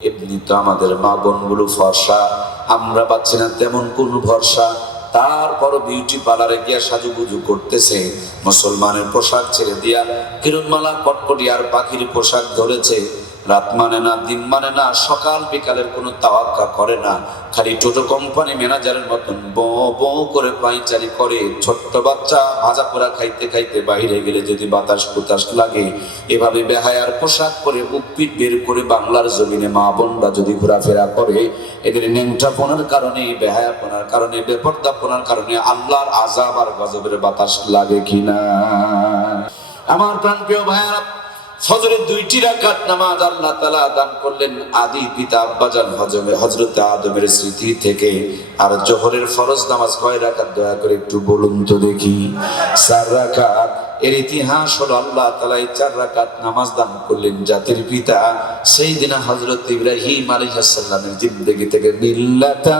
এমনি তো আমাদের মা বোনগুলো ফর্সা, আমরা পাচ্ছি না তেমন কোন ভরসা। তারপর বিউটি পার্লারে গিয়া সাজুগুজু করতেছে, মুসলমানের পোশাক ছেড়ে দিয়া কিরণমালা কটকটিয়ার পাখির পোশাক ধরেছে। রাত মানে না, দিন মানে না, সকাল বিকালের কোনো তাওয়াক্কা করে না, খালি টোটো কোম্পানি ম্যানেজারের মতন বো বো করে পাইচারি করে। ছোট্ট বাচ্চা ভাজা পোড়া খাইতে খাইতে বাইরে গেলে যদি বাতাস কুতাস লাগে, এভাবে বেহায়ার পোশাক পরে বুক পিট বের করে বাংলার জমিনে মা বোনরা যদি ঘোরাফেরা করে, এদের নেংটাপনার কারণে, বেহায়াপনার কারণে, বেপরদাপনার কারণে আল্লাহর আযাব আর গজবের বাতাস লাগে কিনা? আমার প্রাণপ্রিয় ভাইয়ারা, ফজরের 2টি রাকাত নামাজ আল্লাহ তাআলা দান করলেন আদি পিতা আব্বাজান হযরত আদমের স্মৃতি থেকে। আর জোহরের ফরজ নামাজ কয় রাকাত দয়া করে একটু বলুন তো দেখি? 4 রাকাত। এর ইতিহাস হলো আল্লাহ তাআলা এই 4 রাকাত নামাজ দান করলেন জাতির পিতা সাইয়েদনা হযরত ইব্রাহিম আলাইহিস সালামের জিন্দেগি থেকে। মিল্লাতা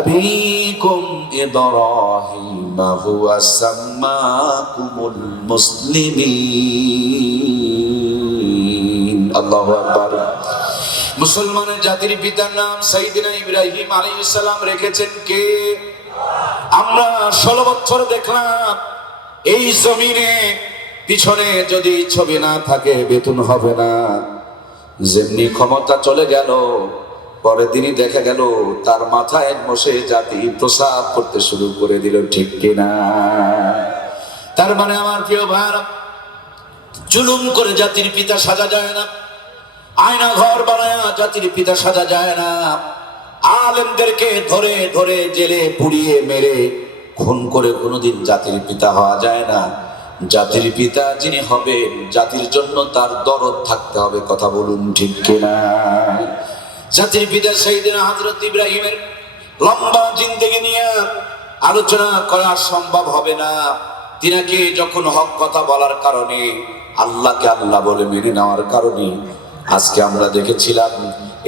আবিকুম ইব্রাহিম হুয়া সাম্মাকুমুল মুসলিমিন। আল্লাহু আকবার। মুসলমানের জাতির পিতার নাম সাইয়েদনা ইব্রাহিম আলাইহিস সালাম রেখেছেন কে? আমরা 16 বছর দেখলাম এই জমিনে পিছনে যদি ছবি না থাকে বেতন হবে না। যেমনি ক্ষমতা চলে গেল, পরের দিনই দেখা গেল তার মাথায় বসে জাতি প্রসাব করতে শুরু করে দিল, ঠিক কিনা? তার মানে আমার প্রিয় ভাইরা, জুলুম করে জাতির পিতা সাজা যায় না, আয়না ঘর বানায় জাতির পিতা সাজা যায় না, আলেমদেরকে ধরে ধরে জেলে পুড়িয়ে মেরে খুন করে কোনোদিন জাতির পিতা হওয়া যায় না। জাতির পিতা যিনি হবেন, জাতির জন্য তার দরদ থাকতে হবে, কথা বলুন ঠিক কিনা? জাতির পিতা সাইয়েদনা হযরত ইব্রাহিমের লম্বা জিন্দেগি নিয়ে আলোচনা করা সম্ভব হবে না। তিনাকে যখন হক কথা বলার কারণে, আল্লাহকে আল্লাহ বলে মেনে নেওয়ার কারণে আজকে আমরা দেখেছিলাম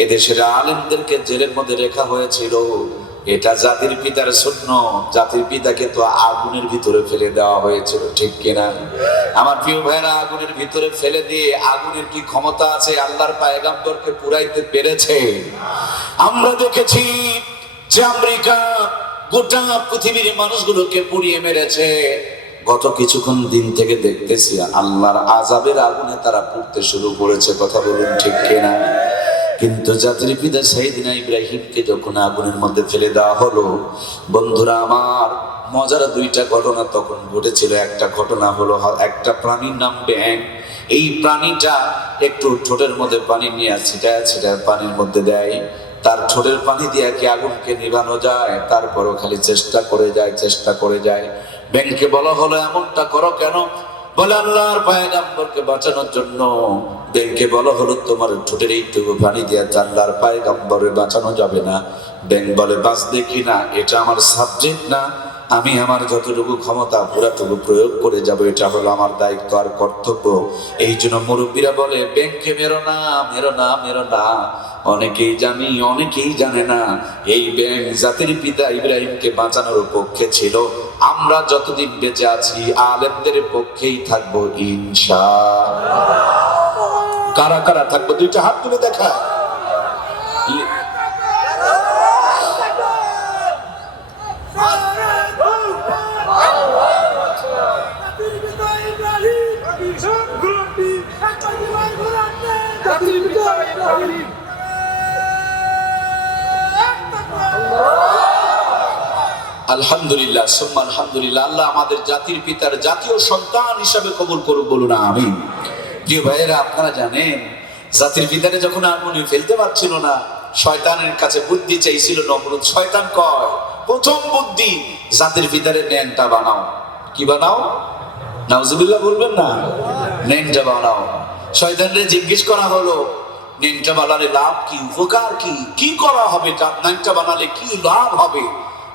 এদেশের আলেমদেরকে জেলের মধ্যে রেখা হয়েছিল। এটা জাতির পিতার সুন্নাত। জাতির পিতাকে তো আগুনের ভিতরে ফেলে দেওয়া হয়েছিল, ঠিক কিনা? আমার প্রিয় ভাইরা, আগুনের ভিতরে ফেলে দিয়ে আগুনের কি ক্ষমতা আছে আল্লাহর পয়গম্বরকে পুরাইতে পেরেছে? আমরা দেখেছি যে আমেরিকা গোটা পৃথিবীর মানুষগুলোকে পুড়িয়ে মেরেছে। গত কিছুক্ষণ দিন থেকে দেখতেছি আল্লাহর আযাবের আগুনে তারা পুড়তে শুরু করেছে, কথা বলুন ঠিক কিনা? কিন্তু জাতির পিতা সাইয়েদনা ইব্রাহিমকে যখন আগুনের মধ্যে ফেলে দেওয়া হলো, বন্ধুরা আমার, মজার 2টা ঘটনা তখন ঘটেছিল। একটা ঘটনা হলো, একটা প্রাণীর নাম ব্যাঙ। এই প্রাণীটা একটু ঠোঁটের মধ্যে পানি নিয়ে ছিটায় ছিটায় পানির মধ্যে দেয়। তার ঠোঁটের পানি দিয়ে কি আগুনকে নিভানো যায়? তারপরও খালি চেষ্টা করে যায়, চেষ্টা করে যায়। ব্যাঙকে বলা হলো এমনটা করো কেন? বলে আল্লাহর পয়গম্বরকে বাঁচানোর জন্য। ব্যাঙকে বলা হলো তোমার ঠোঁটের এইটুকু পানি দিয়ে আল্লাহর পয়গম্বরে বাঁচানো যাবে না। ব্যাঙ বলে বাঁচবে কিনা এটা আমার সাবজেক্ট না, আমি আমার যতটুকু ক্ষমতা পুরাটুকু প্রয়োগ করে যাব, এটা হলো আমার দায়িত্ব আর কর্তব্য। এই জন্য মুরব্বীরা বলে ব্যাঙকে মেরো না, মেরো না, মেরো না। অনেকেই জানি, অনেকেই জানে না, এই ব্যাঙ জাতির পিতা ইব্রাহিমকে বাঁচানোর পক্ষে ছিল। আমরা যতদিন বেঁচে আছি আলেমদের পক্ষেই থাকবো ইনশাআল্লাহ। কারা কারা থাকবো? 2টা হাত তুলে দেখা। আলহামদুলিল্লাহ, সুম্মা আলহামদুলিল্লাহ। আল্লাহ আমাদের জাতির পিতার জাতীয় সন্তান হিসাবে কবুল করুন, বলুন আমিন। প্রিয় ভাইয়েরা, আপনারা জানেন জাতির পিতারে যখন আগুনে ফেলতে পারছিল না, শয়তানের কাছে বুদ্ধি চাইছিল নমরুদ। শয়তান কয়, প্রথম বুদ্ধি জাতির পিতারে ন্যাংটা বানাও। কি বানাও? নাউজুবিল্লাহ বলবেন না, ন্যাংটা বানাও। শয়তানরে জিজ্ঞেস করা হলো, ন্যাংটা বানালে লাভ কি, উপকার কি, কি করা হবে? ন্যাংটা বানালে কি লাভ হবে?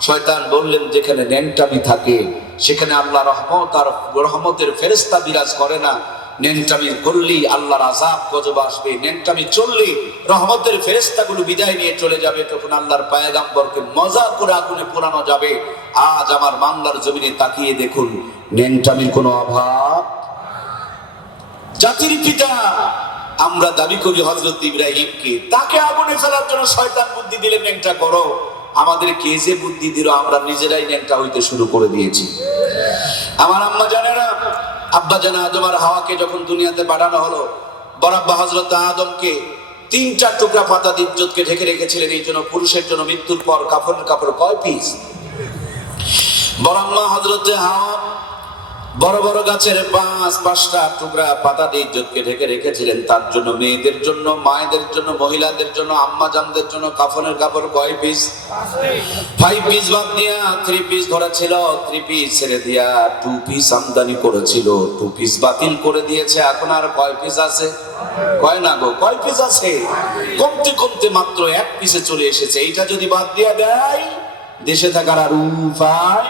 শয়তান বললেন, যেখানে ন্যাংটামি থাকে সেখানে আল্লাহ রহমত আর রহমতের ফেরেশতা বিরাজ করে না। ন্যাংটামি করলেই আল্লাহর আযাব গজব আসবে, ন্যাংটামি চললে রহমতের ফেরেশতাগুলো বিদায় নিয়ে চলে যাবে। তখন আল্লাহর পয়গম্বরকে মজা করে আগুনে পোড়ানো যাবে। আজ আমার বাংলার জমিনে তাকিয়ে দেখুন, ন্যাংটামির কোনো অভাব। জাতির পিতা আমরা দাবি করি হযরত ইব্রাহিমকে, তাকে আগুনে ফেলার জন্য শয়তান বুদ্ধি দিলে ন্যাংটা করো, আমাদের কে যে বুদ্ধি দিল আমরা নিজেরাই ন্যাংটা হইতে শুরু করে দিয়েছি। আমার আম্মা জানেরা, আব্বা জানা আদম আর হাওয়াকে যখন দুনিয়াতে পাঠানো হলো, বড় আব্বা হযরত আদমকে 3-4 টুকরা পাতা দিয়ে ইজ্জতকে ঢেকে রেখেছিলেন। এই জন্য পুরুষের জন্য মৃত্যুর পর কাফনের কাপড় কয় পিস? বড় আম্মা হযরত হাওয়া বড় বড় গাছের 5-5টা টুকরা পাতা দিয়ে ইজ্জতকে ঢেকে রেখেছিলেন। তার জন্য মেয়েদের জন্য, মায়েদের জন্য, মহিলাদের জন্য, আম্মা জানদের জন্য কাফনের কাপড় কয় পিস? 5 পিস বাদ দিয়া 3 পিস ধরা ছিল, 3 পিস ছেড়ে দিয়া 2 পিস আমদানি করেছিল, 2 পিস বাতিল করে দিয়েছে। এখন আর কয় পিস আছে? কয় না গো, কয় পিস আছে? কমতে কমতে মাত্র 1 পিসে চলে এসেছে। এইটা যদি বাদ দিয়া দেয়, দেশে থাকার আর উপায়।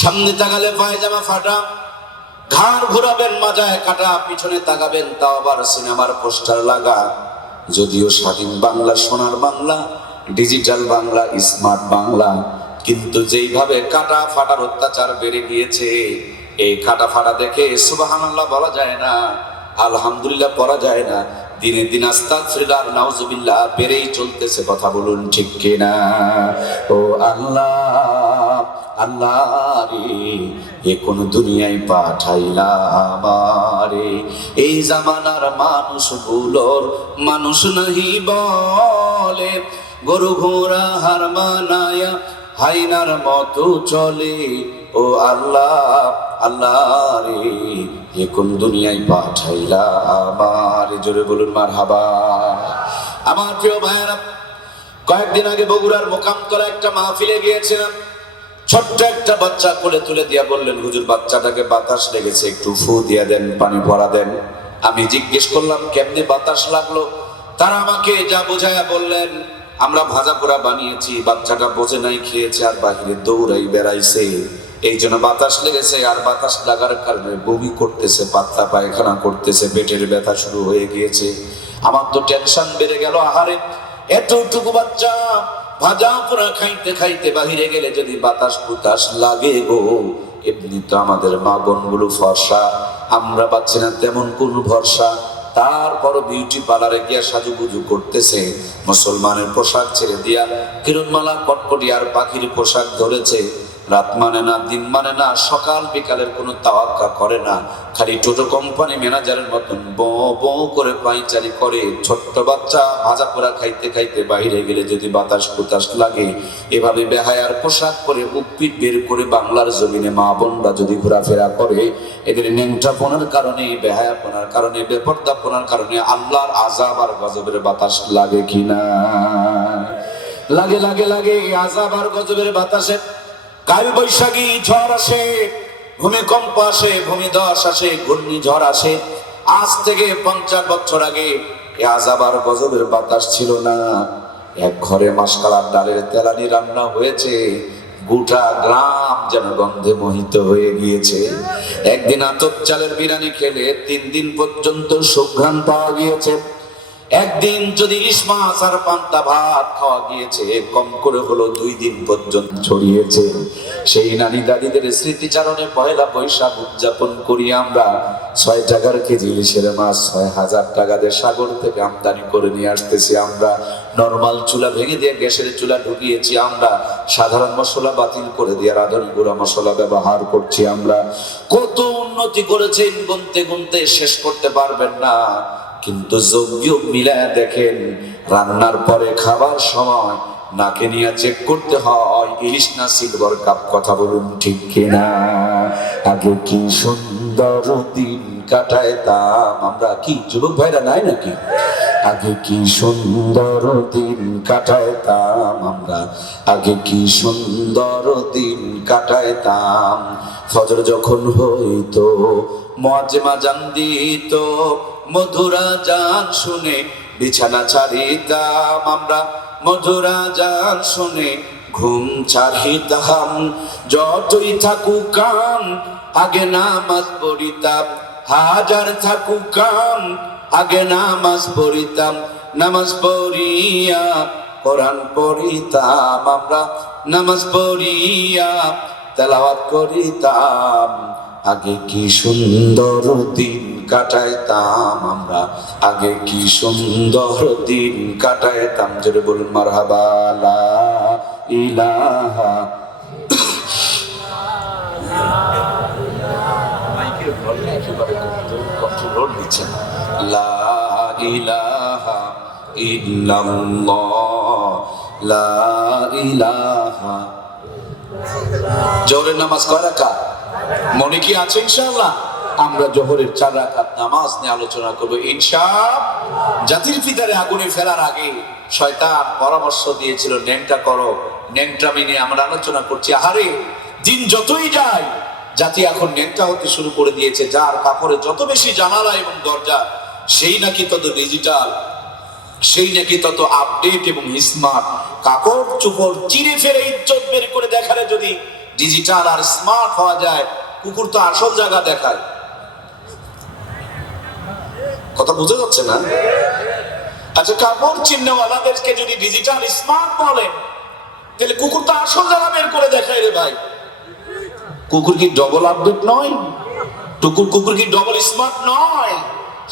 সামনে তাকালে পায়জামা ফাটা, ঘাড় ঘোরাবেন মাজায় কাটা, পিছনে তাকাবেন তাও আবার সিনেমার পোস্টার লাগা। যদিও স্বাধীন বাংলা, সোনার বাংলা, ডিজিটাল বাংলা, স্মার্ট বাংলা, কিন্তু যেইভাবে কাটা ফাটার অত্যাচার বেড়ে গিয়েছে, এই কাটা ফাটা দেখে সুবহানাল্লাহ বলা যায় না, আলহামদুলিল্লাহ পড়া যায় না। দিনে দিন আস্তাগফিরুল্লাহ নাউজুবিল্লাহ বেড়েই চলতেছে। কথা বলুন ঠিক কিনা? ও আল্লাহ, আল্লাহ রে, এ কোন দুনিয়ায় পাঠাইলা আমারে? এই জামানার মানুষগুলোর মানুষ নাহি বলে, গরু ঘোড়া হার মানায়া হাইনার মতো চলে। ও আল্লাহ, আল্লাহ রে, এ কোন দুনিয়ায় পাঠাইলা আমারে? জোরে বলুন মারহাবা। আমার প্রিয় ভাইয়েরা, কয়েকদিন আগে বগুড়ার মোকামতলা একটা মাহফিলে গিয়েছিলাম। ছোট্ট একটা বাচ্চা কোলে তুলে দিয়া বললেন, হুজুর বাচ্চাটাকে বাতাস লেগেছে, একটু ফু দিয়া দেন, পানি ভরা দেন। আমি জিজ্ঞেস করলাম কেমনে বাতাস লাগলো? তারা আমাকে যা বোঝায়া বললেন, আমরা ভাজা পোড়া বানিয়েছি, বাচ্চাটা বোঝে নাই, খেয়েছে আর বাহিরে দৌড়াই বেড়াইছে, এই জন্য বাতাস লেগেছে। আর বাতাস লাগার কারণে বমি করতেছে, পাতলা পায়খানা করতেছে, পেটের ব্যথা শুরু হয়ে গিয়েছে। আমার তো টেনশন বেড়ে গেল। আহারে, এতটুকু বাচ্চা ভাজা পোড়া খাইতে খাইতে বাহিরে গেলে যদি বাতাস বুতাস লাগে গো, এমনি তো আমাদের মা বোন গুলো ফর্সা, আমরা পাচ্ছি না তেমন কোন ভরসা। তারপর বিউটি পার্লারে গিয়া সাজুগুজু করতেছে, মুসলমানের পোশাক ছেড়ে দিয়া কিরণমালা কটকটি আর পাখির পোশাক ধরেছে। রাত মানে না, দিন মানে না, সকাল বিকালের কোনো তাওয়াক্কা করে না, খালি টোটো কোম্পানি ম্যানেজারের মতন বো বো করে পাইচারি করে। ছোট্ট বাচ্চা ভাজা পোড়া খাইতে খাইতে বাইরে গেলে যদি বাতাস কুতাস লাগে, এভাবে বেহায়ার পোশাক পরে বুকপিট বের করে বাংলার জমিনে মা বোনরা যদি ঘোরাফেরা করে, এদের ন্যাংটাপনার কারণে, বেহায়াপনার কারণে, বেপরদাপনার কারণে আল্লাহর আযাব আর গজবের বাতাস লাগে কিনা? লাগে লাগে লাগে। আযাব আর গজবের বাতাসে কাল বৈশাখী ঝড় আসে, ভূমিকম্প আসে, ভূমিধস আসে, ঘূর্ণিঝড় আসে। আজ থেকে 50 বছর আগে এই আযাব আর গজবের বাতাস ছিল না। এক ঘরে মাসকালার ডালের তেলানি রান্না হয়েছে, গোটা গ্রাম যেন গন্ধে মোহিত হয়ে গিয়েছে। একদিন আতপ চালের বিরিয়ানি খেলে 3 দিন পর্যন্ত সুঘ্রাণ পাওয়া গিয়েছে। একদিন যদি ইলিশ মাছ আর পান্তা ভাত খাওয়া গিয়েছে, কম করে হলো 2 দিন পর্যন্ত ছড়িয়েছে। সেই নানি দাদিদের স্মৃতিচারণে পয়লা বৈশাখ উদযাপন করি আমরা। 6 টাকার কেজি ইলিশের মাছ 6000 টাকা দিয়ে সাগর থেকে আমদানি করে নিয়ে আসতেছি আমরা। নরমাল চুলা ভেঙে দিয়ে গ্যাসের চুলা ঢুকিয়েছি আমরা। সাধারণ মশলা বাতিল করে দিয়ে আধুনিক গুঁড়া মশলা ব্যবহার করছি আমরা। কত উন্নতি করেছেন, গুনতে গুনতে শেষ করতে পারবেন না। কিন্তু যোগ্য মিলায় দেখেন, রান্নার পরে খাবার সময় নাকে নিয়ে চেক করতে হয় ইলিশ না সিলভার কাপ। কথা বলুন ঠিক কিনা? আগে কি সুন্দর দিন কাটাইতাম আমরা। কি যুবক ভাইরা নাই নাকি? আগে কি সুন্দর দিন কাটাইতাম আমরা, আগে কি সুন্দর দিন কাটাইতাম। ফজর যখন হইতো, মুয়াজ্জিমা জান দিত, মধুরা জান শুনে বিছানা ছাড়িতাম আমরা। মধুরা জান শুনে ঘুম ছাড়িতাম। যতই থাকুক কাম, আগে নামাজ পড়িতাম। হাজার থাকুক কাম, আগে নামাজ পড়িতাম। নামাজ পড়িয়া কোরআন পড়িতাম আমরা। নামাজ পড়িয়া তেলাওয়াত করিতাম। আগে কি সুন্দর দিন কাটাইতাম আমরা, আগে কি সুন্দর দিন কাটাইতাম। জোরে বলুন মারহাবা। লা ইলাহা লা ইলাহা ইল্লাল্লাহ, লা ইলাহা। জোহরের নামাজ কয় রাকাত? মনে কি আছে ইনশাআল্লাহ? আমরা জোহরের 4 রাকাত নামাজ নিয়ে আলোচনা করব ইনশাআল্লাহ। জাতির পিতারে আগুনে ফেলার আগে শয়তান পরামর্শ দিয়েছিল ন্যাংটা করো, ন্যাংটামি নিয়ে আমরা আলোচনা করছি। আহারে, দিন যতই যায় জাতি এখন ন্যাংটা হতে শুরু করে দিয়েছে। যার কাপড়ে যত বেশি জানালা এবং দরজা, সেই নাকি তত ডিজিটাল, সেই নাকি তত আপডেট এবং স্মার্ট। কাপড় চোপড় চিরে ফেলে ইজ্জত বের করে দেখালে যদি ডিজিটাল আর স্মার্ট হওয়া যায়, কুকুর তো আসল জায়গা দেখায়। কথা বুঝা যাচ্ছে না? আচ্ছা, কাপড় চিহ্নওয়ালাদেরকে যদি ডিজিটাল স্মার্ট বলেন, তাহলে কুকুর তো আসল জায়গা বের করে দেখায় রে ভাই। কুকুর কি ডবল আপডেট নয়? কুকুর কি ডবল স্মার্ট নয়?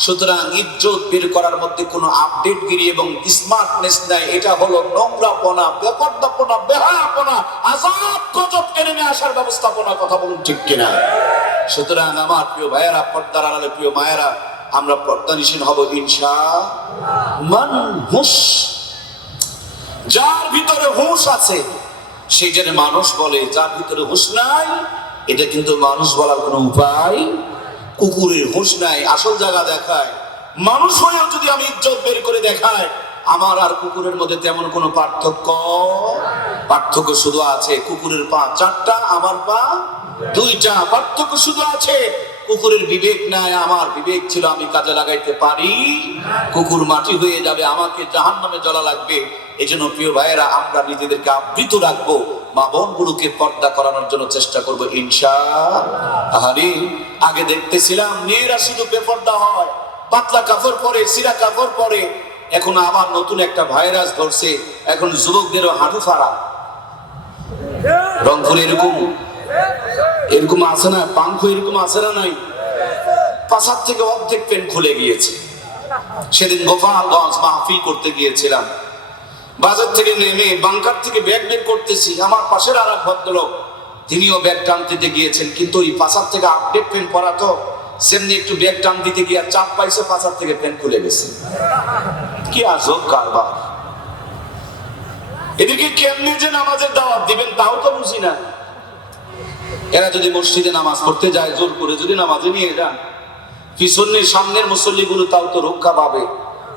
সুতরাং ইজ্জত বের করার মধ্যে কোনো আপডেটগিরি এবং স্মার্টনেস নাই। এটা হলো নোংরাপনা, বেপরদাপনা, বেহায়াপনা, আযাব গজব কেড়ে নিয়ে আসার ব্যবস্থাপনা। কথা বলুন ঠিক কিনা? সুতরাং আমার প্রিয় ভাইয়েরা, পর্দার আড়ালে প্রিয় মায়েরা, আমরা পর্দানিশীন হব ইনশাআল্লাহ। মান হুশ, যার ভিতরে হুশ আছে সেই জন্য মানুষ বলে। যার ভিতরে হুশ নাই, এটা কিন্তু মানুষ বলার কোনো উপায়। কুকুরের হুঁশ নাই, আসল জায়গা দেখায়। মানুষ হয়েও যদি আমি ইজ্জত বের করে দেখায়, আমার আর কুকুরের মধ্যে তেমন কোনো পার্থক্য শুধু আছে কুকুরের পা 4টা, আমার পা 2টা। পার্থক্য শুধু আছে কুকুরের বিবেক নাই, আমার বিবেক ছিল, আমি কাজে লাগাইতে পারি। কুকুর মাটি হয়ে যাবে, আমাকে জাহান্নামে জ্বলা লাগবে। এই জন্য প্রিয় ভাইয়েরা, আমরা নিজেদেরকে আবৃত রাখবো, মা বোনগুলোকে পর্দা করানোর জন্য চেষ্টা করবো ইনশাআল্লাহ। আরে, আগে দেখতেছিলাম মেয়েরা শুধু বেপর্দা হয়, পাতলা কাপড় পরে, সিরা কাপড় পরে। এখন আবার নতুন একটা ভাইরাস ধরছে, এখন যুবকদেরও হাঁটু ফাড়া। রংপুরে এরকম আছে না? পাঙ্খ এরকম আছে না? নাই? পাশার থেকে অর্ধেক প্যান্ট খুলে গিয়েছে। সেদিন গোপালগঞ্জ মাহফিল করতে গিয়েছিলাম, বাজার থেকে নেমে বাংকার থেকে ব্যাগ বের করতেছি। আমার পাশের আর এক ভদ্রলোক, তিনিও ব্যাগ টান দিতে গিয়েছেন, কিন্তু ওই পাশার থেকে আপডেট প্যান্ট পরা, তো সেমনি একটু ব্যাগ টান দিতে গিয়ে চাপ পাইছে, পাশার থেকে প্যান্ট খুলে গেছে। কি আজব কারবার! এদিকে কেমনে যে নামাজের দাওয়াত দিবেন তাও তো বুঝি না। এরা যদি মসজিদে নামাজ পড়তে যায়, জোর করে যদি নামাজে নিয়ে যান, পিছনের সামনের মুসল্লিগুলো তাও তো রক্ষা পাবে।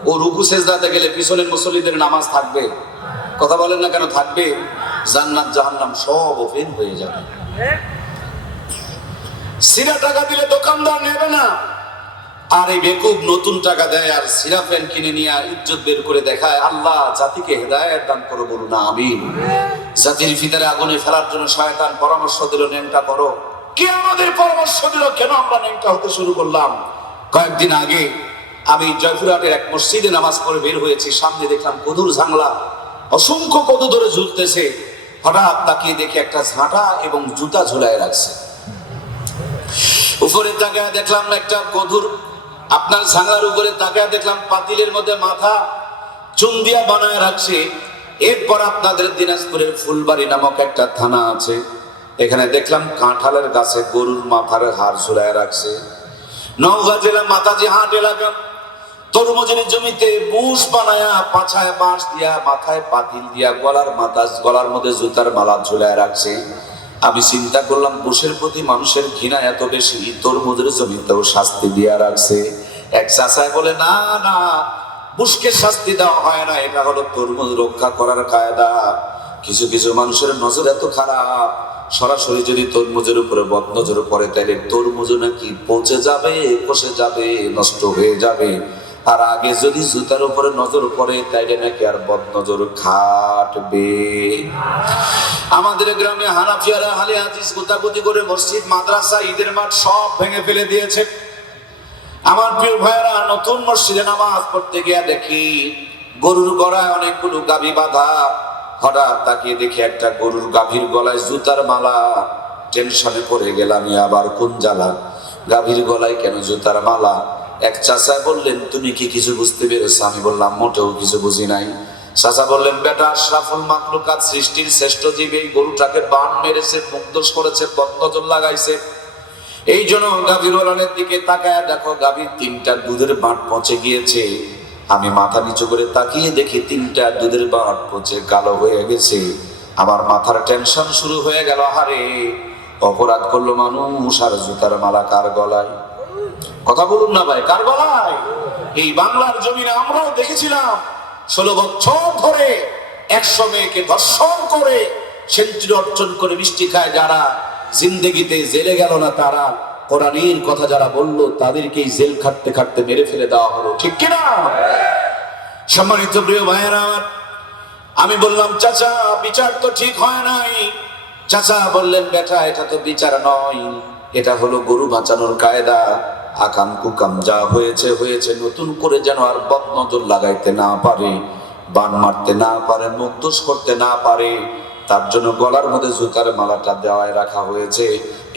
ও রুকু সেজদাতে গেলে পিছনের মুসল্লিদের নামাজ থাকবে? কথা বলেন না কেন? থাকবে। জান্নাত জাহান্নাম সব ওপেন হয়ে যাবে। সিরা টাকা দিলে দোকানদার নেবে না, আর এই বেকুব নতুন টাকা দেয় আর সিরা প্যান্ট কিনে নিয়ে ইজ্জত বের করে দেখায়। আল্লাহ জাতিকে হেদায়েত দান করো, বলুন আমিন। জাতির ভিতরে আগুনে ফেলার জন্য শয়তান পরামর্শ দিল ন্যাংটা করো। কে আমাদের পরামর্শ দিল? কেন আমরা ন্যাংটা হতে শুরু করলাম? কয়েকদিন আগে আমি জয়পুরহাটের এক মসজিদে নামাজ পড়ে বের হয়েছি, সামনে দেখলাম কদুর ঝাংলা, অসংখ্য কদু ধরে ঝুলতেছে। হঠাৎ তাকিয়ে দেখি একটা ঝাঁটা এবং জুতা ঝুলায় রাখছে। উপরে তাকায় দেখলাম একটা কদুর আপনার ঝাংলার উপরে তাকায় দেখলাম পাতিলের মধ্যে মাথা চুন দিয়া বানায় রাখছে। এরপর আপনাদের দিনাজপুরের ফুলবাড়ি নামক একটা থানা আছে, এখানে দেখলাম কাঁঠালের গাছে গরুর মাথার হাড় ঝুলায় রাখছে। নওগাঁ জেলা মাতাজি হাট এলাকা তরমুজের জমিতে বুশ বানায়া, পাছায় বাঁশ দিয়া, মাথায় পাতিল দিয়া, গলার মধ্যে জুতার মালা ঝুলায় রাখছে। আমি চিন্তা করলাম, বুশের প্রতি মানুষের ঘৃণা এত বেশি, তরমুজের জমিতেও শাস্তি দিয়া রাখছে। এক চাচায় বলে, না না, বুশকে শাস্তি দেওয়া হয় না, এটা হলো তরমুজ রক্ষা করার কায়দা। কিছু কিছু মানুষের নজর এত খারাপ, সরাসরি যদি তরমুজের উপরে বদনজর পড়ে, তাহলে তরমুজ নাকি পচে যাবে, কষে যাবে, নষ্ট হয়ে যাবে। আর আগে যদি জুতার উপরে নজর পড়ে, তাইলে নাকি আর বদনজর খাটবে। আমাদের গ্রামে হানাফিয়ারা হালে হাদিস গুতাগুতি করে মসজিদ, মাদ্রাসা, ঈদের মাঠ সব ভেঙে ফেলে দিয়েছে। আমার প্রিয় ভাইয়েরা, নতুন মসজিদে নামাজ পড়তে গিয়ে দেখি গরুর গলায় অনেকগুলো গাভী বাঁধা। হঠাৎ তাকিয়ে দেখি একটা গরুর গাভীর গলায় জুতার মালা। টেনশনে পড়ে গেলাম, আবার কোন জ্বালা। গাভীর গলায় কেন জুতার মালা? এক চাচা বললেন, তুমি কি কিছু বুঝতে পেরেছো? আমি বললাম, মোটেও কিছু বুঝি নাই। চাচা বললেন, বেটা, আশরাফুল মাখলুকাত, সৃষ্টির শ্রেষ্ঠ জীব, এই গরুটাকে বান মেরেছে, মুগ্ধ করেছে, বদনজর লাগাইছে। এই জন্য গাভীর ওলানের দিকে তাকায় দেখো, গাভীর 3টা দুধের বাঁট পচে গিয়েছে। আমি মাথা নিচু করে তাকিয়ে দেখি 3টা দুধের বাঁট পচে কালো হয়ে গেছে। আমার মাথার টেনশন শুরু হয়ে গেল, হারে অপরাধ করলো মানুষ, আর জুতার মালা কার গলায়? কথা বলুন না ভাই, কার গলায়? এই বাংলার জমিনে আমরাও দেখেছিলাম 16 বছর ধরে 100 মেয়েকে ধর্ষণ করে সেঞ্চুরি অর্জন করে মিষ্টি খায় যারা, জিন্দেগিতে জেলে গেল না তারা, কোরআনের কথা যারা বললো তাদেরকেই জেল খাটতে খাটতে মেরে ফেলে দেওয়া হলো, ঠিক কিনা? সম্মানিত প্রিয় ভাইয়েরা, আমি বললাম, চাচা বিচার তো ঠিক হয় নাই। চাচা বললেন, বেটা, এটা তো বিচার নয়, এটা হলো গরু বাঁচানোর কায়দা। আকাম কুকাম যা হয়েছে হয়েছে, নতুন করে যেন আর বদনজর লাগাইতে না পারে, বান মারতে না পারে, মুগ্ধ করতে না পারে, তার জন্য গলার মধ্যে জুতার মালাটা দেওয়ায় রাখা হয়েছে।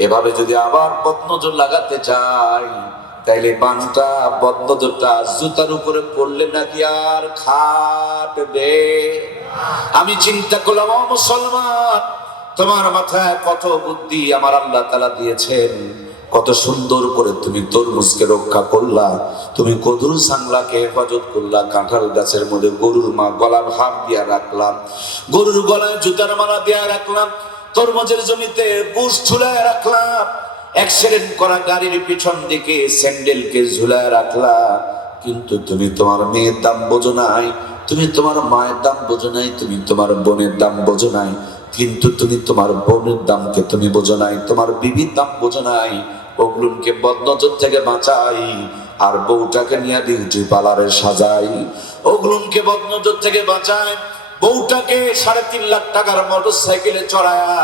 এভাবে যদি আবার বদনজর লাগাতে চাই, তাইলে বানটা বদনজরটা জুতার উপরে পড়লে নাকি আর খাটবে? আমি চিন্তা করলাম, ও মুসলমান, তোমার মাথায় কত বুদ্ধি আমার আল্লাহ তাআলা দিয়েছেন, কত সুন্দর করে তুমি তরমুজকে রক্ষা করলা, তুমি কদুর সাংলাকে হেফাজত করলা, কাঁঠাল গাছের মধ্যে গরুর মা গলার হাত দিয়া রাখলাম, গরুর গলায় জুতার মালা দিয়া রাখলাম, তরমুজের জমিতে বুশ ঝুলায় রাখলাম, অ্যাক্সিডেন্ট করা গাড়ির পিছন দিকে স্যান্ডেলকে ঝুলায় রাখলা। কিন্তু তুমি তোমার মেয়ের দাম বোঝো নাই, তুমি তোমার মায়ের দাম বোঝো নাই, তুমি তোমার বোনের দাম বোঝো নাই, কিন্তু তুমি তোমার বোনের দামকে তুমি বোঝো নাই, তোমার বিবির দাম বোঝো নাই। ওগুলোকে বদনজর থেকে বাঁচাই, আর বউটাকে নিয়ে বিউটি পার্লারে সাজাই। ওগুলোকে বদনজর থেকে বাঁচাই, বউটাকে 3.5 লাখ টাকার মোটর সাইকেলে চড়ায়া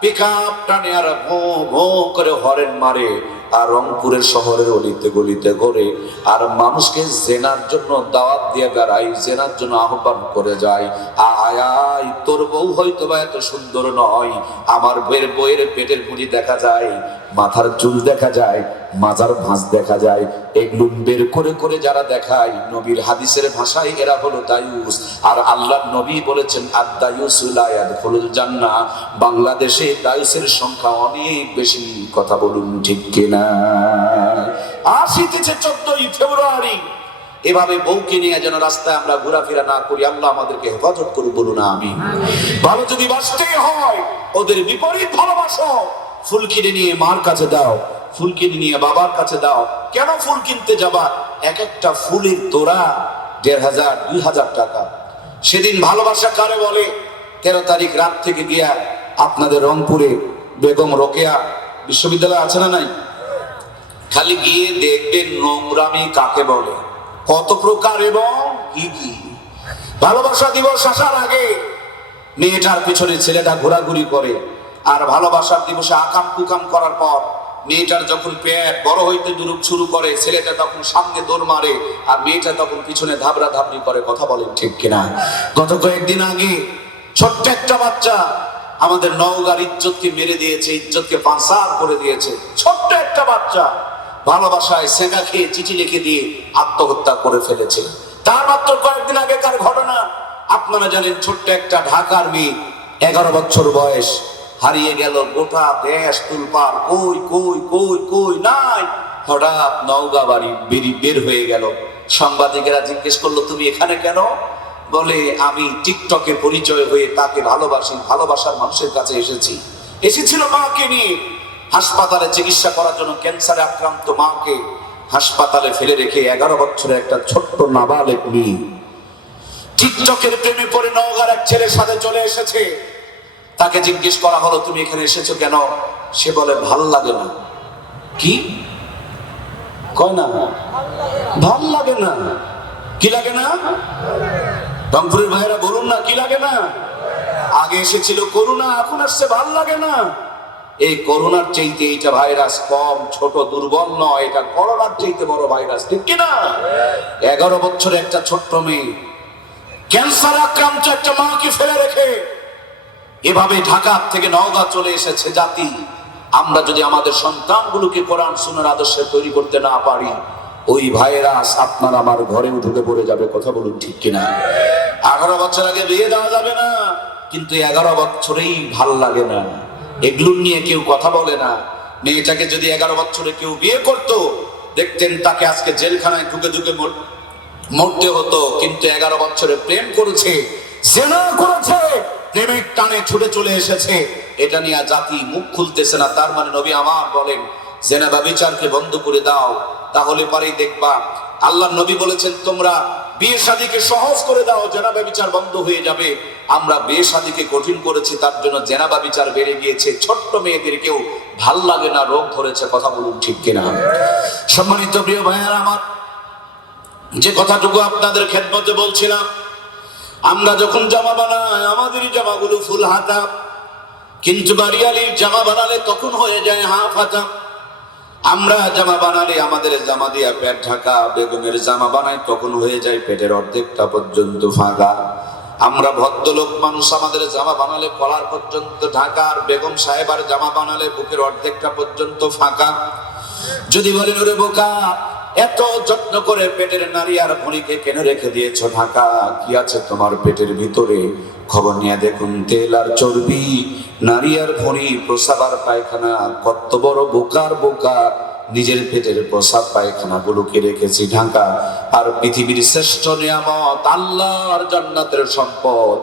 পিকআপ টানে আর ভো ভো করে হরেন মারে, আর রংপুরের শহরের অলিতে গলিতে ঘোরে, আর মানুষকে জেনার জন্য দাওয়াত দিয়ে বেড়াই, জেনার জন্য আহ্বান করে যায়। আয় আয়, তোর বউ হয়তো বা এত সুন্দর নয়, আমার বইয়ের পেটের মুড়ি দেখা যায়, মাথার চুল দেখা যায়, মাজার ভাঁজ দেখা যায়, এগুলো বের করে করে যারা দেখায়, নবীর হাদিসের ভাষায় এরা হলো দায়ুস। আর আল্লাহর নবী বলেছেন, আদ-দায়ুসু লা ইয়াদখুলুল জান্নাহ। বাংলাদেশে দায়ুসের সংখ্যা অনেক বেশি, কথা বলুন ঠিক কিনা? আসিতেছে 14ই ফেব্রুয়ারি, এভাবে বউকে নিয়ে যেন রাস্তায় আমরা ঘোরাফেরা না করি, আল্লাহ আমাদেরকে হেফাজত করুন, বলুন আমিন। ভালো যদি বাঁচতে হয়, ওদের বিপরীত ভালোবাসো। ফুল কিনে নিয়ে মার কাছে দাও, ফুল কিনে নিয়ে বাবার কাছে দাও। কেন ফুল কিনতে যাবা? এক একটা ফুলের তোড়া 1500 2000 টাকা। সেদিন ভালোবাসা কারে বলে? 13 তারিখ রাত থেকে গিয়া আপনাদের রংপুরে বেগম রোকেয়া বিশ্ববিদ্যালয় আছে না নাই, খালি গিয়ে দেখবেন নোংরামি কাকে বলে, কত প্রকার এবং কি কি। ভালোবাসা দিবস আসার আগে মেয়েটার পিছনে ছেলেটা ঘোরাঘুরি করে, আর ভালোবাসার দিবসে আকাম কুকাম করার পর মেয়েটার যখন পেট বড় হইতে দুরুপ শুরু করে, ছেলেটা তখন সামনে দৌড় মারে, আর মেয়েটা তখন পিছনে ধাবরা ধাবরি করে, কথা বলেন ঠিক কিনা? গত কয়েকদিন আগে ছোট্ট একটা বাচ্চা আমাদের নওগাঁর ইজ্জতকে মেরে দিয়েছে, ইজ্জতকে পাঁচার করে দিয়েছে। ছোট্ট একটা বাচ্চা ভালোবাসায় সেগা খেয়ে চিঠি লিখে দিয়ে আত্মহত্যা করে ফেলেছে। তার মাত্র কয়েকদিন আগেকার ঘটনা আপনারা জানেন, ছোট্ট একটা ঢাকার মেয়ে, 11 বছর বয়স, হারিয়ে গেল। গোটা দেশ তুলপার, কই কই কই কই নাই। হঠাৎ নওগাঁ বাড়ি বের হয়ে গেল। সাংবাদিকেরা জিজ্ঞেস করলো, তুমি এখানে কেন? বলে, আমি টিকটকে পরিচয় হয়ে তাকে ভালোবাসি, ভালোবাসার মানুষের কাছে এসেছিল মাকে নিয়ে হাসপাতালে চিকিৎসা করার জন্য। ক্যান্সারে আক্রান্ত মাকে হাসপাতালে ফেলে রেখে 11 বছরের একটা ছোট্ট নাবালেক মেয়ে টিকটকের প্রেমে পড়ে নওগাঁর এক ছেলের সাথে চলে এসেছে। তাকে জিজ্ঞেস করা হলো, তুমি এখানে এসেছো কেন? সে বলে, ভাল লাগে না। কি কয় না? ভাল লাগে না। কি লাগে না? রংপুরের ভাইরা বলুন না, কি লাগে না? আগে এসেছিল করোনা, এখন আসছে ভাল লাগে না। এই করোনার চাইতে এইটা ভাইরাস কম, ছোট, দুর্বল নয়। এটা করোনার চাইতে বড় ভাইরাস, ঠিক কিনা? 11 বছরের একটা ছোট্ট মেয়ে ক্যান্সার আক্রান্ত একটা মাকে ফেলে রেখে এভাবে ঢাকা থেকে নওগাঁ চলে এসেছে জাতি। আমরা যদি আমাদের সন্তানগুলোকে কোরআন সুন্নাহর আদর্শে তৈরি করতে না পারি, ওই ভাইরাস আপনার আমার ঘরেও ঢুকে পড়ে যাবে। কথা বলুন ঠিক কিনা? 18 বছর আগে বিয়ে দেওয়া যাবে না, কিন্তু 11 বছরেই ভাল লাগে না, এগুলো নিয়ে কেউ কথা বলে না। মেয়েটাকে যদি 11 বছরে কেউ বিয়ে করত, দেখতেন তাকে আজকে জেলখানায় ঢুকে ঢুকে মরতে হতো। কিন্তু 11 বছরে প্রেম করেছে, জিনা করেছে, প্রেমের টানে ছুটে চলে এসেছে, এটা নিয়ে জাতি মুখ খুলতেছে না। তার মানে নবী আমার বলেন, জিনা ব্যভিচারকে বন্ধ করে দাও, তাহলে পরেই দেখবা। আল্লাহর নবী বলেছেন, তোমরা বিয়ে শাদীকে সহজ করে দাও, জিনা ব্যভিচার বন্ধ হয়ে যাবে। আমরা বিয়ে শাদীকে কঠিন করেছি, তার জন্য জিনা ব্যভিচার বেড়ে গিয়েছে। ছোট্ট মেয়েদেরকেও ভাল লাগে না, রোগ ধরেছে। কথা বলুন ঠিক কিনা? সম্মানিত প্রিয় ভাইয়েরা আমার, যে কথাটুকু আপনাদের খেদমতে বলছিলাম, আমরা যখন জামা বানাই আমাদেরই জামাগুলো ফুল হাতা, কিন্তু বাড়িয়ালির জামা বানালে তখন হয়ে যায় হাফ হাতা। আমরা জামা বানালে আমাদের জামা দিয়া পেট ঢাকা, বেগমের জামা বানাই তখন হয়ে যায় পেটের অর্ধেকটা পর্যন্ত ফাঁকা। আমরা ভদ্রলোক মানুষ, আমাদের জামা বানালে কলার পর্যন্ত ঢাকা, আর বেগম সাহেবার জামা বানালে বুকের অর্ধেকটা পর্যন্ত ফাঁকা। যদি বলেন ওরে বোকা, এত যত্ন করে পেটের নারী আর ভুঁড়িকে কেন রেখে দিয়েছো ঢাকা? কি আছে তোমার পেটের ভিতরে? খবর নিয়ে দেখুন, তেল আর চর্বি, নারী আর ভুঁড়ি, প্রসাব আর পায়খানা। কত বড় বোকার বোকা, নিজের পেটের প্রসাব পায়খানা গুলোকে রেখেছি ঢাকা। আর পৃথিবীর শ্রেষ্ঠ নিয়ামত, আল্লাহর জান্নাতের সম্পদ,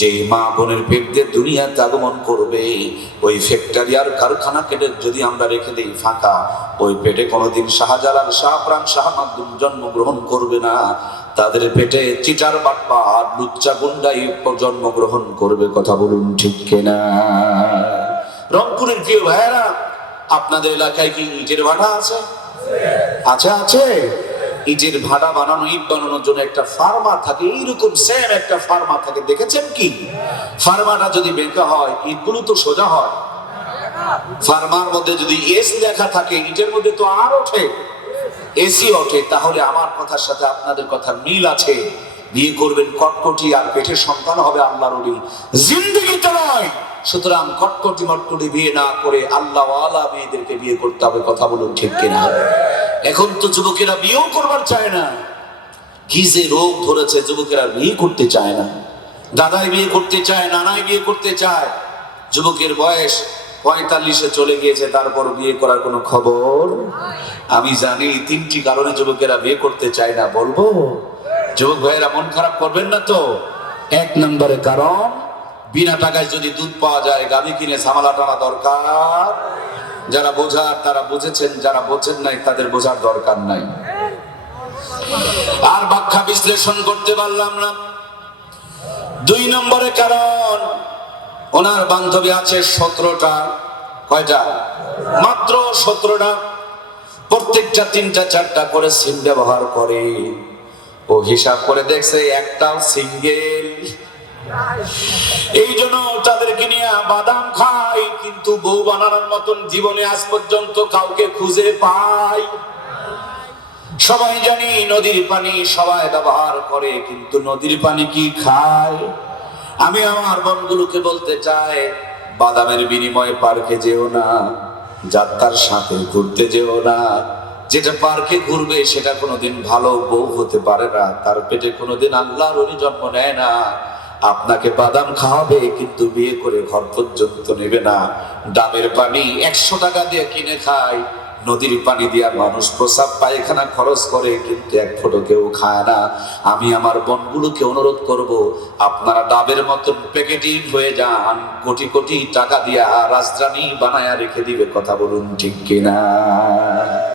যে মা বোনের পেট দিয়ে দুনিয়াতে আগমন করবে, ওই ফ্যাক্টরি আর কারখানা কেটে যদি আমরা রেখে দিই ফাঁকা, ওই পেটে কোনোদিন শাহজালাল, শাহপ্রাণ, শাহ মাকদুম জন্মগ্রহণ করবে না। তাদের পেটে চিটার বাটপা আর লুচ্চা গুন্ডাই জন্মগ্রহণ করবে। কথা বলুন ঠিক কিনা? রংপুরের প্রিয় ভাইয়েরা, আপনাদের এলাকায় কি ইটের ভাটা আছে? আছে, আছে। ইটের ভাটা বানানো, ইট বানানোর জন্য একটা ফার্মা থাকে, এইরকম সেম একটা ফার্মা থাকে, দেখেছেন কি? ফার্মাটা যদি বেঁকা হয়, ইটগুলো তো সোজা হয়। ফার্মার মধ্যে যদি এস লেখা থাকে, ইটের মধ্যে তো আর ওঠে, এসি ওঠে। তাহলে আমার কথার সাথে আপনাদের কথা মিল আছে। বিয়ে করবেন কটকটি, আর পেটের সন্তান হবে আল্লাহর ওলি, জিন্দেগিতে নয়। সুতরাং কটকটি মটকটি বিয়ে না করে আল্লাহওয়ালা মেয়েদেরকে বিয়ে করতে হবে। কথা বলুন ঠিক কিনা? এখন তো যুবকেরা বিয়েও করবার চায় না। কি যে রোগ ধরেছে, যুবকেরা বিয়ে করতে চায় না। দাদাই বিয়ে করতে চায়, নানাই বিয়ে করতে চায়। যুবকের বয়স 45-এ চলে গিয়েছে, তারপর বিয়ে করার কোনো খবর। আমি জানি 3টি কারণে যুবকেরা বিয়ে করতে চায় না। বলবো? যুবক ভাইয়েরা মন খারাপ করবেন না তো। 1 নম্বরে কারণ, বিনা টাকায় যদি দুধ পাওয়া যায়, গাভী কিনে ঝামেলা টানা দরকার। যারা বোঝার তারা বুঝেছেন, যারা বোঝেন নাই তাদের বোঝার দরকার নাই। আর ব্যাখ্যা বিশ্লেষণ করতে পারলাম না। 2 নম্বরে কারণ, ওনার বান্ধবী আছে 17টা। কয়টা? মাত্র 17টা। প্রত্যেকটা 3টা 4টা করে সিম ব্যবহার করে। ও হিসাব করে দেখছে একটাও সিঙ্গেল। এই জন্য তাদেরকে নিয়ে বাদাম খাই, কিন্তু বউ বানানোর মতন জীবনে আজ পর্যন্ত কাউকে খুঁজে পাই। সবাই জানি নদীর পানি সবাই ব্যবহার করে, কিন্তু নদীর পানি কি খায়? আমি আমার বোনগুলোকে বলতে চাই, বাদামের বিনিময়ে পার্কে যেও না, যাত্রার সাথে ঘুরতে যেও না। যেটা পার্কে ঘুরবে সেটা কোনোদিন ভালো বউ হতে পারে না, তার পেটে কোনোদিন আল্লাহর ওলি জন্ম নেয় না। আপনাকে বাদাম খাওয়াবে, কিন্তু বিয়ে করে ঘর পর্যন্ত নেবে না। ডাবের পানি 100 টাকা দিয়ে কিনে খায়, নদীর পানি দিয়া মানুষ প্রসাব পায়খানা খরচ করে, কিন্তু 1 ফোঁটা কেউ খায় না। আমি আমার বোনগুলোকে অনুরোধ করব, আপনারা ডাবের মতন প্যাকেটিং হয়ে যান, কোটি কোটি টাকা দিয়া রাজধানী বানায়া রেখে দিবে। কথা বলুন ঠিক কিনা?